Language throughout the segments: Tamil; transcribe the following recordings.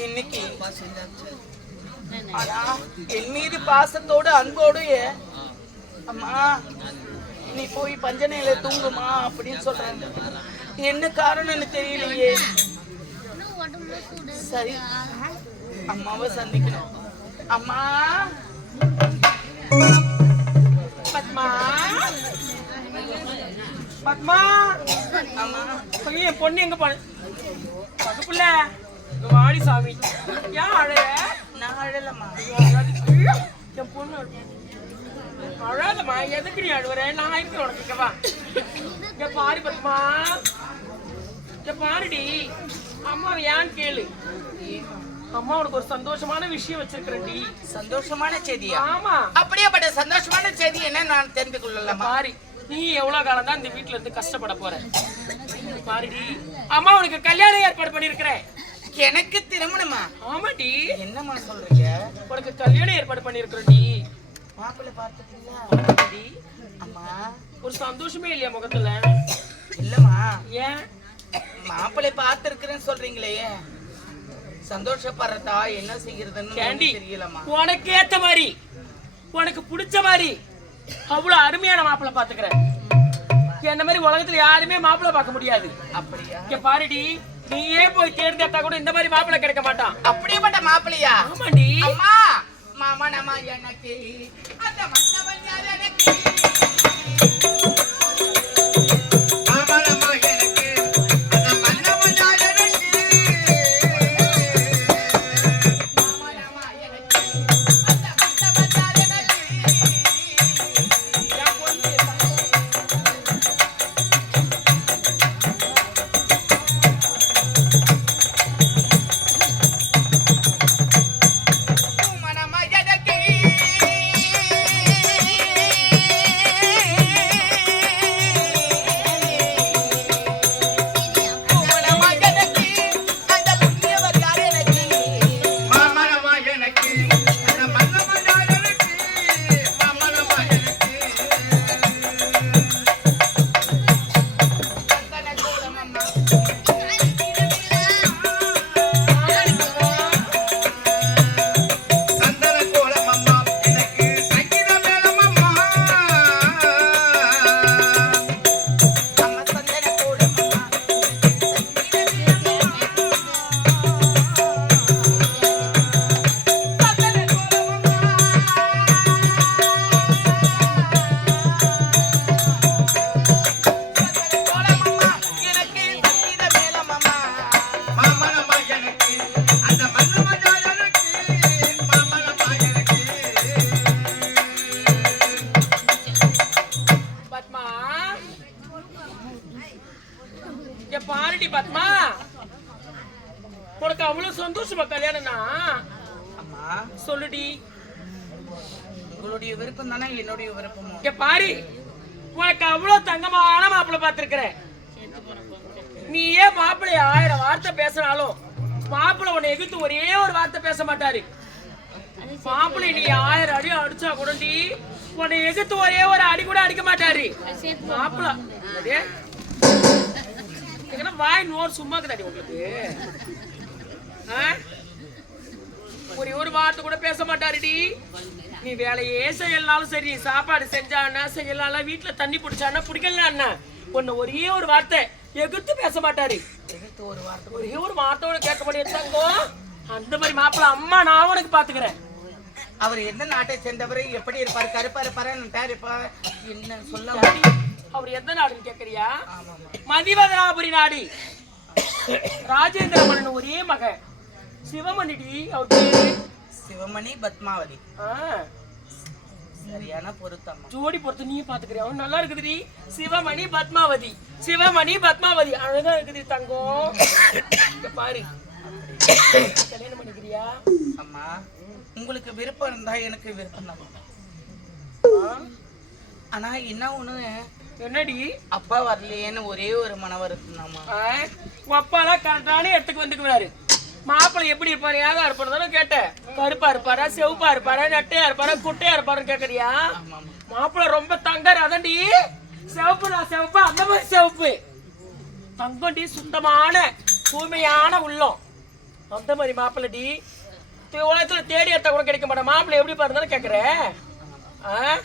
இன்னைக்கு என் மீது பாசத்தோடு அன்போடு அம்மா நீ போய் பஞ்சனையில தூங்குமா அப்படின்னு சொல்றாங்க என்ன காரணம்னு தெரியலையே சரி அம்மாவை சந்திக்கணும் அம்மா பத்மா பத்மா அம்மா என் பொண்ணு எங்க போன இங்க வாடி சாமி. ஏன் அழைய நான் அழலம்மா. என் பொண்ணு அழு- அழாதம்மா எதுக்கு நீ அழுவுற? நான் இருக்கிறேன் உனக்கு இங்க வா. இங்க பாரு பத்மா இங்க பாருடி. அம்மா ஏன்னு கேளு. அம்மா உனக்கு ஒரு சந்தோஷமான விஷயம் வச்சிருக்கிறேன்டி. சந்தோஷமான செய்தியா? ஆமா. அப்படியேப்பட்ட சந்தோஷமான செய்தி என்ன நான் தெரிந்து கொள்ளலாமா பாரு நீ எவ்வளவு காலம் தான் இந்த வீட்ல இருந்து கஷ்டப்பட போற? பாருடி. அம்மா உனக்கு கல்யாணம் ஏற்பாடு பண்ணிருக்கிறேன். எனக்கு திருமணமா? ஆமாடி என்னம்மா சொல்றீங்க? உனக்கு கல்யாணம் ஏற்பாடு பண்ணிருக்கிறோம்டி மாப்பிள்ளை பார்த்துட்டீங்களா. அம்மா. ஒரு சந்தோஷமே இல்லையா முகத்துல? இல்லம்மா. ஏன்? மாப்பிள்ளை பார்த்துருக்கிறேன்னு சொல்றீங்களே. சந்தோஷப்படுறதா என்ன செய்யறதுன்னு தெரியலம்மா. உனக்கு ஏத்த மாதிரி உனக்கு பிடிச்ச மாதிரி அவ்வளவு அருமையான மாப்பிள்ளை பாத்துக்கிறேன் என்ன மாதிரி உலகத்துல யாருமே மாப்பிள்ளை பார்க்க முடியாது. அப்படியா? இங்க பாருடி நீயே போய் தேர்ந்தெடுத்தா கூட இந்த மாதிரி மாப்பிள்ளை கிடைக்க மாட்டான். அப்படியேப்பட்ட மாப்பிள்ளையா? ஆமாண்டி. அம்மா மாமா நம்ம எனக்கு அந்த இங்க பாரி. உனக்கு அவ்வளவு தங்கமான மாப்பிள்ள பார்த்திருக்கிறேன் நீ ஏன் மாப்பிள்ளை ஆயிரம் வார்த்தை பேசினாலும் மாப்பிள்ள உன்னை எதிர்த்து ஒரே ஒரு வார்த்தை பேச மாட்டாரு. மாப்பிள்ளை நீ ஆயிரம் அடி அடிச்சா கூட நீ உன்னை எதிர்த்து ஒரே ஒரு அடி கூட அடிக்க மாட்டாரு. மாப்பிள்ள வாய் நோர் சும்மா இருக்குதாடி உங்களுக்கு? ஆ? ஒரே ஒரு வார்த்தை கூட பேச மாட்டாருடி. நீ வேலையே செய்யலனாலும் சரி சாப்பாடு செஞ்சானா செய்யலாம் வீட்டுல தண்ணி பிடிச்சானா பிடிக்கலன்னா உன்னை ஒரே ஒரு வார்த்தை எகுத்து பேச மாட்டாரு. ஒரு வார்த்தை ஒரே ஒரு வார்த்தையோட கேட்க முடியாது அந்த மாதிரி மாப்பிள்ள அம்மா நான் உனக்கு பாத்துக்கிறேன். அவர் எந்த நாட்டை சேர்ந்தவர் எப்படி இருப்பார் கருப்பா இருப்பாரா இருப்பா என்ன சொல்ல அவர் எந்த நாடுன்னு கேக்குறியா? மதிவதனாபுரி நாடு. ராஜேந்திர மன்னன் ஒரே மகன். சிவமணிடி அவர் சிவமணி பத்மாவதி. சரியான பொருத்தம்மா. ஜோடி பொறுத்து நீ பாத்துக்கிறியா? அவன் நல்லா இருக்குதுடி. சிவமணி பத்மாவதி. சிவமணி பத்மாவதி. அழகா இருக்குது தங்கம் பாரு. கல்யாணம் பண்ணிக்கிறியா? அம்மா உங்களுக்கு விருப்பம் இருந்தா எனக்கு விருப்பம் தான்? ஆனா என்ன ஒண்ணு? என்னடி? அப்பா வரலையேன்னு ஒரே ஒரு மன வருத்தம்மா ஆ? உன் அப்பாலாம் கரெக்டான இடத்துக்கு வந்துக்குறாரு மாப்பிள்ளை எப்படி இருப்பாரு? ஏதா இருப்பாரு கேட்டேன். கருப்பா இருப்பாரா செவப்பா இருப்பாரா நெட்டையா இருப்பாரா குட்டையா இருப்பாருன்னு கேக்குறியா? ஆமாமா மாப்பிள்ளை ரொம்ப தங்காரு அதண்டி. சிவப்பு நான் சிவப்பு அந்த மாதிரி சிவப்பு. தங்கண்டி சுத்தமான தூய்மையான உள்ளம். அந்த மாதிரி மாப்பிள்ளடி உலகத்துல தேடி எடுத்தா கூட கிடைக்க மாட்டேன். மாப்பிள்ளை எப்படி பாருந்தாலும் கேக்குறேன். ஆ?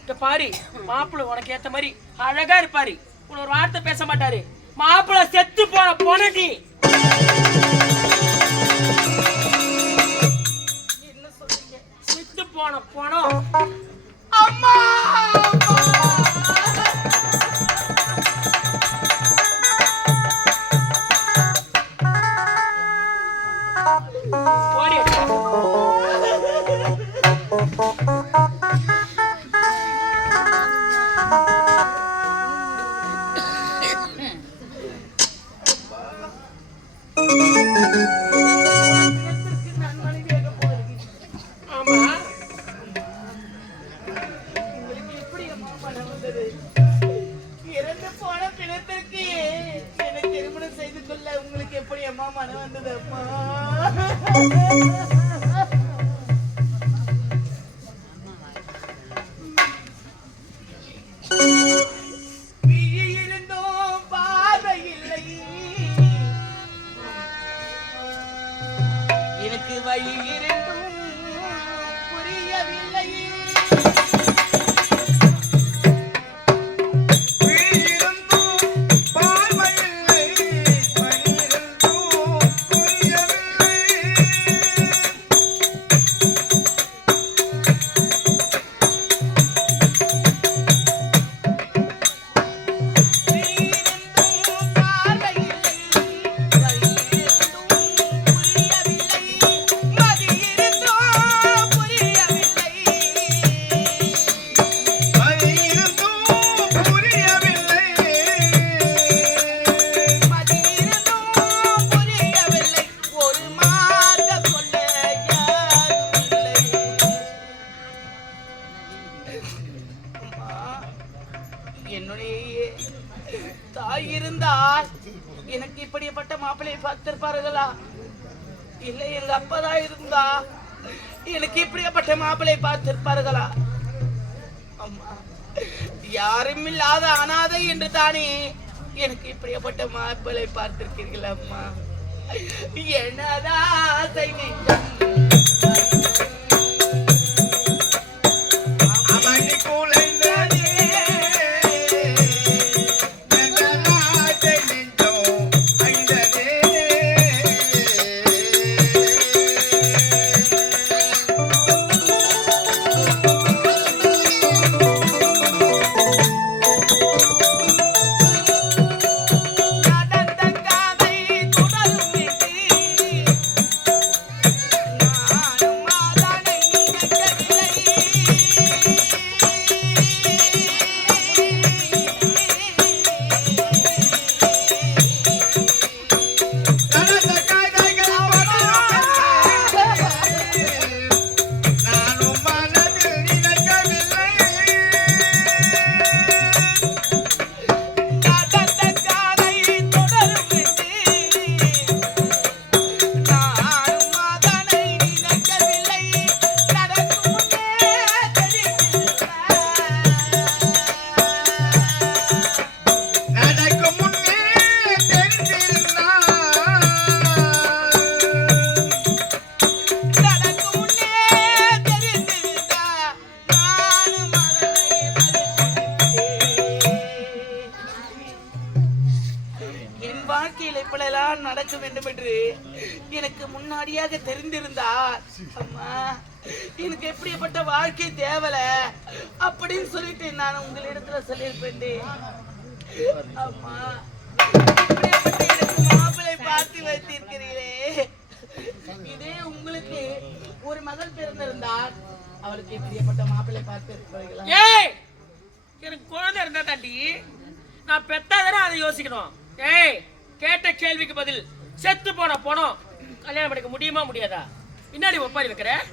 இங்க பாரு மாப்பிள்ளை உனக்கு ஏத்த மாதிரி அழகா இருப்பாரு. உன ஒரு வார்த்தை பேச மாட்டாரு. மாப்பிள்ளை செத்து போன பொனடி போன பணம். அம்மா! ஓடி Música எனக்கு இப்படியாப்பட்ட மாப்பிள்ளை பார்த்திருப்பார்களா? அம்மா யாரும் இல்லாத அனாதை என்று தானே எனக்கு இப்படியாப்பட்ட மாப்பிளை பார்த்திருக்கீர்கள் அம்மா. என்னதான் ஆசை நீங்கள் தேவல அப்படின்னு சொல்லிட்டு நான் உங்களிடத்துல சொல்லியிருப்பேன். அம்மா மாப்பிளை பார்த்து வைத்திருக்கிறீர்களே. இதே உங்களுக்கு ஒரு மகள் பிறந்திருந்தால் அவளுக்கு பிரியப்பட்ட மாப்பிளை பார்த்து இருக்கிறீர்களா ஏய் எனக்கு குழந்தை இருந்தா தாண்டி நான் பெத்தாதானே அதை யோசிக்கணும். ஏய் கேட்ட கேள்விக்கு பதில் செத்து போன போனோம் கல்யாணம் பண்ணிக்க முடியுமா முடியாதா? பின்னாடி ஒப்பாரி வைக்கிறேன்.